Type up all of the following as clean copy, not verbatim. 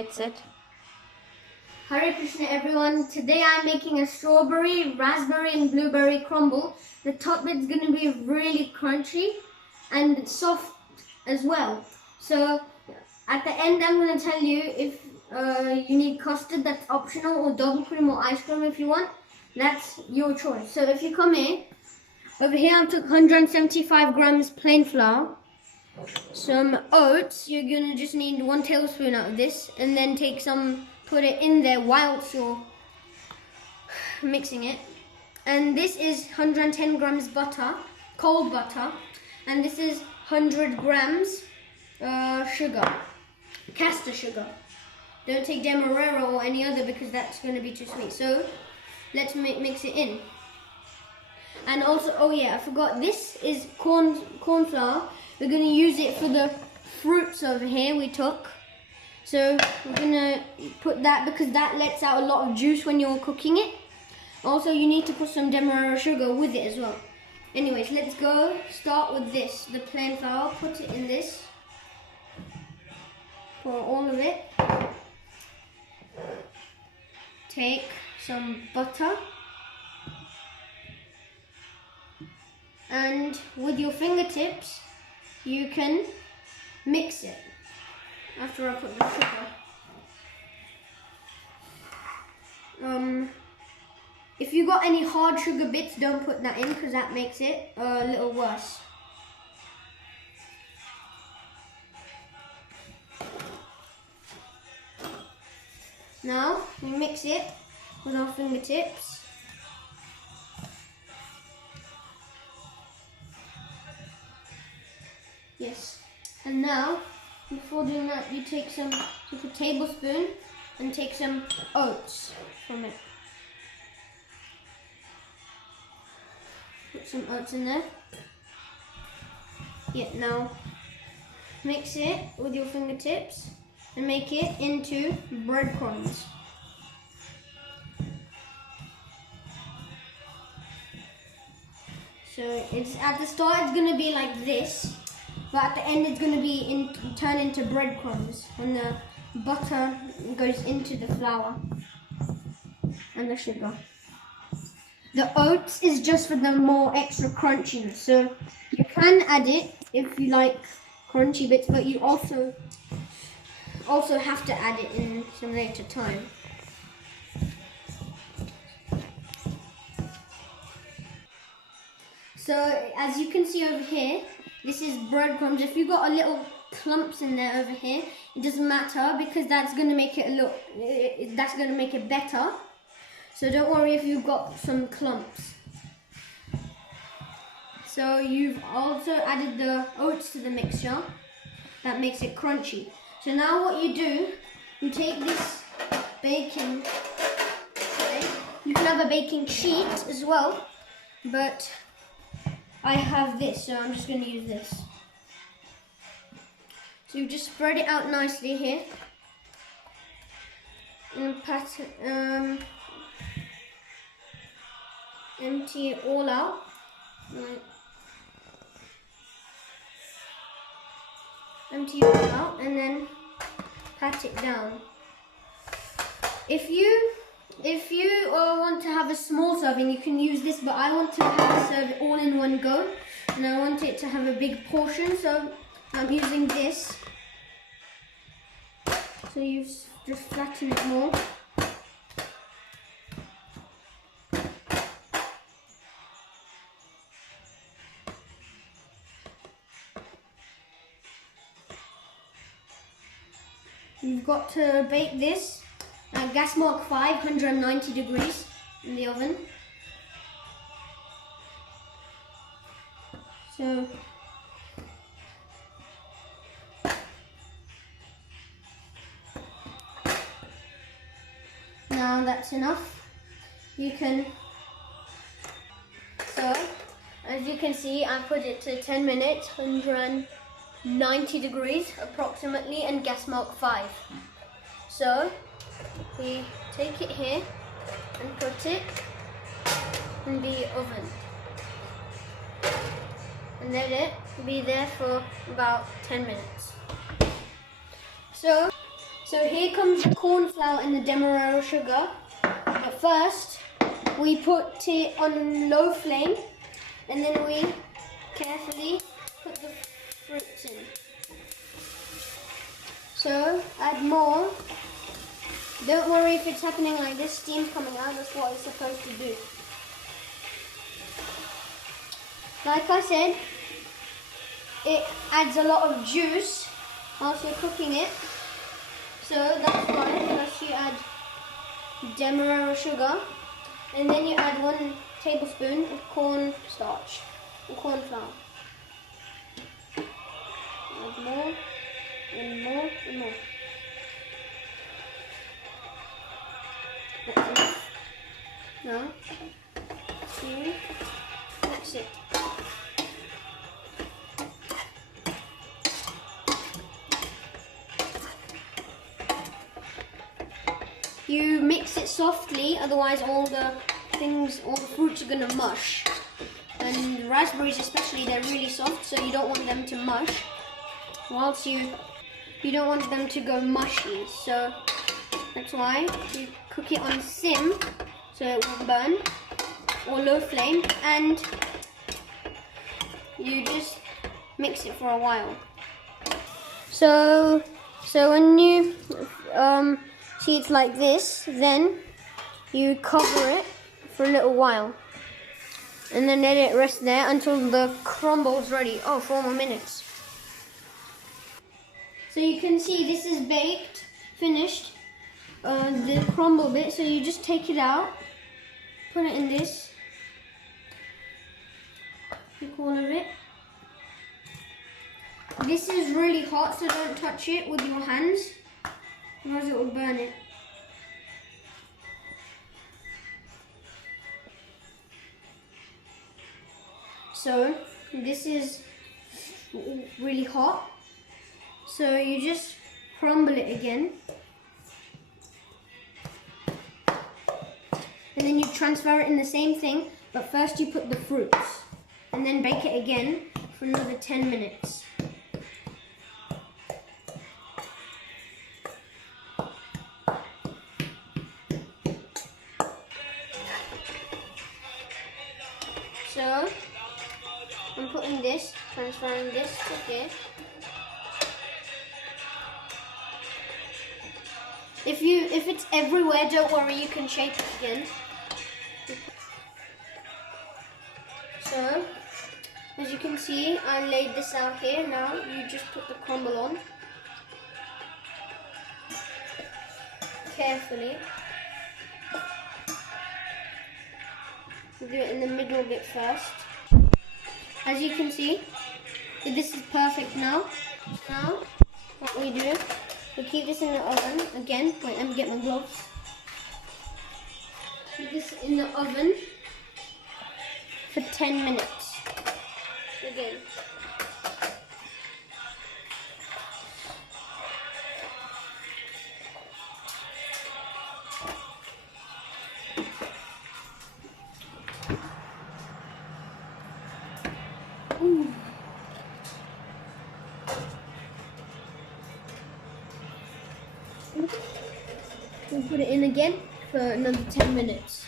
That's it. Hare Krishna everyone. Today I'm making a strawberry, raspberry and blueberry crumble. The top bit's going to be really crunchy and soft as well. So at the end I'm going to tell you if you need custard, that's optional, or double cream or ice cream if you want. That's your choice. So if you come here, over here I took 175 grams plain flour. Some oats, you're going to just need 1 tablespoon out of this, and then take some, put it in there whilst you're mixing it. And this is 110 grams butter, cold butter, and this is 100 grams sugar, caster sugar. Don't take demerara or any other because that's going to be too sweet. So let's mix it in. And also, oh yeah, I forgot, this is corn flour. We're going to use it for the fruits over here we took. So we're going to put that because that lets out a lot of juice when you're cooking it. Also, you need to put some demerara sugar with it as well. Anyways, let's go start with this. The plain flour, put it in this. Pour all of it. Take some butter. And with your fingertips, you can mix it after I put the sugar. If you got any hard sugar bits, don't put that in because that makes it a little worse. Now we mix it with our fingertips. Yes, and now before doing that, you take a tablespoon and take some oats from it. Put some oats in there. Yeah, now mix it with your fingertips and make it into breadcrumbs. So it's at the start it's going to be like this. But at the end, it's going to be turn into breadcrumbs when the butter goes into the flour and the sugar. The oats is just for the more extra crunchiness. So you can add it if you like crunchy bits, but you also have to add it in some later time. So as you can see over here, this is breadcrumbs. If you got a little clumps in there over here, it doesn't matter because that's going to make it that's going to make it better. So don't worry if you've got some clumps. So you've also added the oats to the mixture. That makes it crunchy. So now what you do, you take this baking tray. You can have a baking sheet as well, but I have this, so I'm just going to use this. So you just spread it out nicely here. And empty it all out. Right. Empty it all out and then pat it down. If you want to have a small serving, you can use this, but I want to serve it all in one go, and I want it to have a big portion, so I'm using this. So you just flatten it more. You've got to bake this at gas mark 5, 190 degrees in the oven. So now that's enough. You can, so as you can see, I put it to 10 minutes, 190 degrees approximately, and gas mark 5. So we take it here and put it in the oven and let it be there for about 10 minutes. So So here comes the corn flour and the demerara sugar. At first, we put it on low flame, and then we carefully put the fruits in. So add more. Don't worry if it's happening like this, steam's coming out, that's what it's supposed to do. Like I said, it adds a lot of juice whilst you're cooking it. So that's why first you add demerara sugar, and then you add 1 tablespoon of corn starch, or corn flour. Add more, and more, and more. That's enough. Now, you mix it. You mix it softly, otherwise all the fruits are gonna mush. And raspberries especially, they're really soft, so you don't want them to mush. Whilst you don't want them to go mushy, so that's why you cook it on sim, so it won't burn, or low flame, and you just mix it for a while. So when you see it's like this, then you cover it for a little while, and then let it rest there until the crumble is ready. Oh, 4 more minutes. So you can see this is baked, finished, the crumble bit. So you just take it out, put it in this, the corner of it. This is really hot, so don't touch it with your hands, otherwise it will burn it. So this is really hot, so you just crumble it again, and then you transfer it in the same thing, but first you put the fruits, and then bake it again for another 10 minutes. So I'm putting this, transferring this to here. If it's everywhere, don't worry, you can shape it again. So, as you can see, I laid this out here. Now you just put the crumble on carefully. We'll do it in the middle bit first. As you can see, this is perfect now. Now, what we do, we keep this in the oven again. Wait, let me get my gloves. Keep this in the oven for 10 minutes. Again. Ooh. We'll put it in again for another 10 minutes.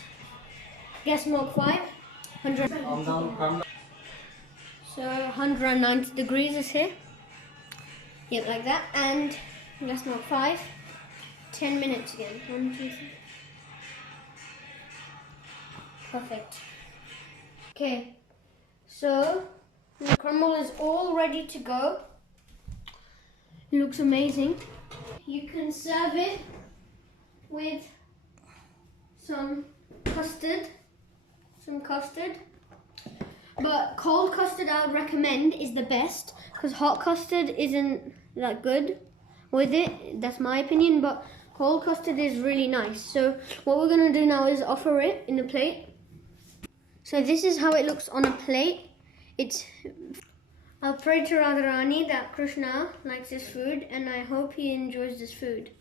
Gas mode 5, 100. So 190 degrees is here. Yep, like that. And gas mode 5, 10 minutes again. 1, 2, 3. Perfect. Okay, so the crumble is all ready to go. It looks amazing. You can serve it with some custard. But cold custard I would recommend is the best, because hot custard isn't that good with it. That's my opinion, but cold custard is really nice. So what we're going to do now is offer it in a plate. So this is how it looks on a plate. I'll pray to Radharani that Krishna likes this food, and I hope he enjoys this food.